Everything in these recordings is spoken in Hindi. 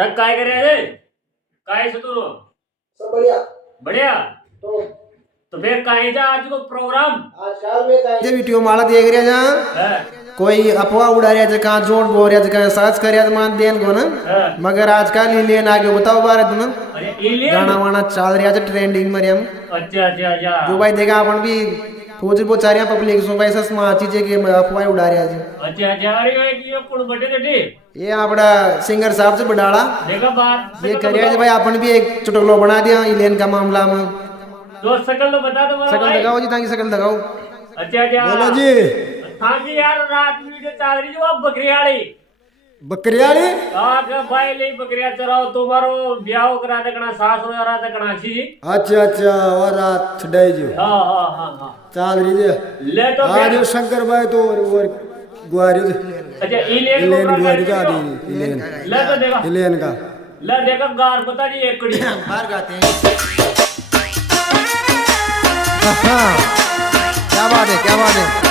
काय करे रे? काय से तू? सब बढ़िया बढ़िया। तो तो फिर कहीं जा आज को प्रोग्राम? आज काल में का वीडियो माला देख रहा जा है। कोई अफवाह उड़ा रहा है कहाँ जोड़ बोल रहा है कहाँ सर्च कर रहा मान देन को ना मगर आजकल इलियन आगे बताओ बारे तुम अरे इलियन गाना वाना चल रहा है ट्रेंडिंग में हम अच्छा अच्छा अच्छा जो भाई देखा अपन भी फौज बोचारिया पब्लिक सो भाई सस मां चीजें के अफवाह उड़ा रहा है अच्छा अच्छा अरे ये कौन बटे टे ये आपड़ा सिंगर साहब से बडाड़ा देखा बात ये कर रहा है भाई अपन भी एक चुटकुला बना दिया इलियन का मामला में तो शकल तो बता दो शकल दिखाओ जी ताकि शकल दिखाओ अच्छा अच्छा बोलो जी हाँ जी यार रात वीडियो चल रही जो बकरियाड़ी बकरियाड़ी आगे भाई ले बकरिया चराओ तुम्हारो ब्याह करा देखना सास हो रहा देखना छी अच्छा अच्छा और रात छड़ाई जो हाँ हाँ हाँ हाँ चाल रही जे ले तो आज शंकर भाई तो और गुआरी अच्छा इलेन गुआरी का दी इलेन ले तो देखा इलेन का ले देखा गार बता जी एकड़ी बाहर गाते हैं क्या बात है क्या बात है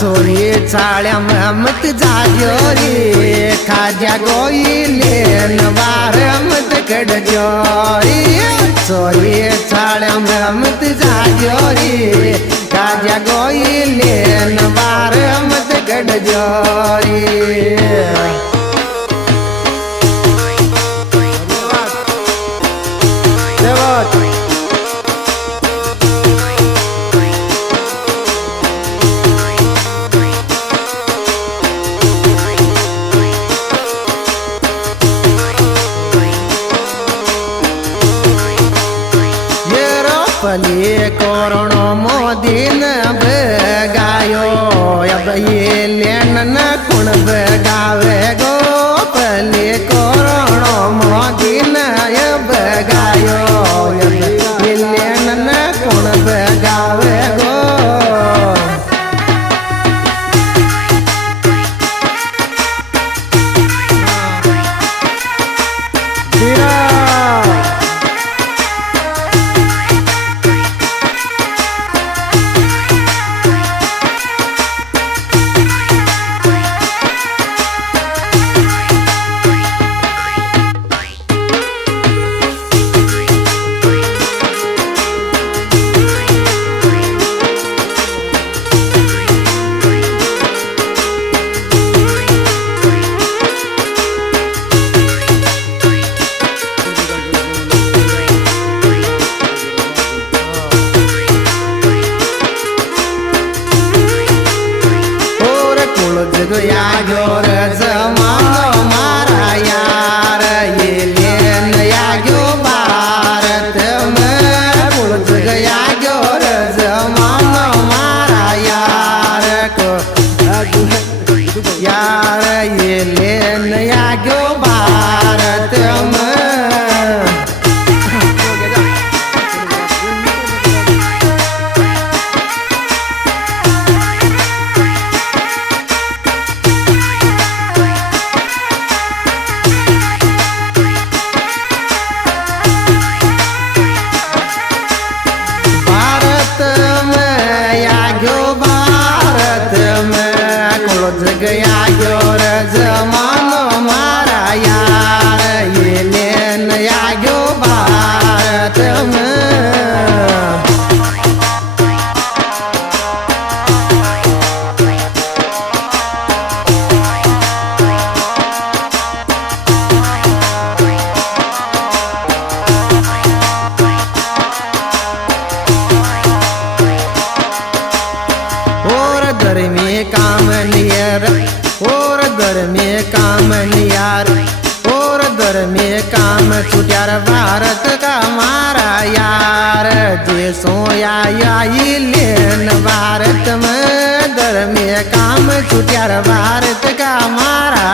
चोरी चाळ्या मत जाग्यो रे खाज्या गोईले नवार मत कडजो रे चोरी चाळ्या मत जाग्यो रे खाज्या गोईले नवार मत कडजो रे पले कोरोनो मोदीन बगायो अब ये लेन न कुण बगावे गो पले कोरोनो मोदीन बगायो अब ये लेन न कुण बगावे गो गया जोर जमानो मारा यार ये लेन या गयो भारत में उलझ गया जोर जमानो मारा यार को यार ये लेन या गयो भारत में गया जोर जमानो मारा यार ये लेन या गयो भारत में और दर में काम नियर और दर में काम नियार और दर में काम छुट्यार भारत का मारा यार जे सोया लेन भारत में दर में काम छुट्यार भारत का मारा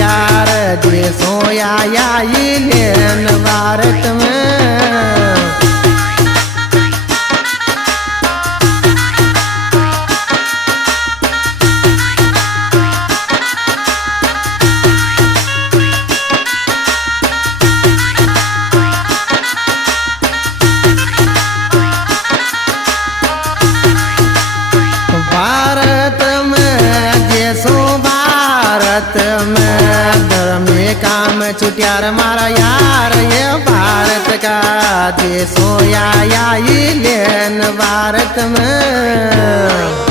यार जे सोया लेन भारत में छुट्यार मारा यार ये भारत का देशों या लेन भारत में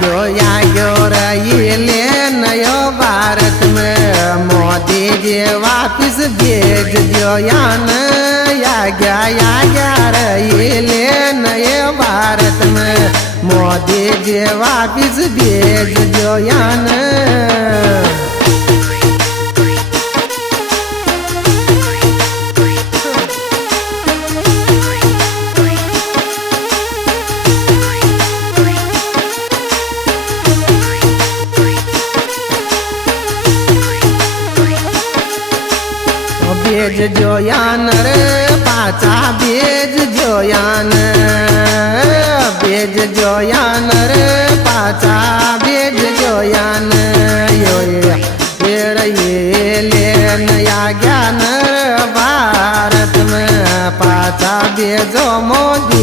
गयो रही नयो भारत में मोदी जी वापिस भेज दियो यान या गया रही नए भारत में मोदी जी वापिस भेज दियो यान बेज जोयान रे पाचा बेज जोयान बेज जोयान रे पाचा बेज जोयान यो ये लेन या ज्ञान भारत में पाचा बेजो मोदी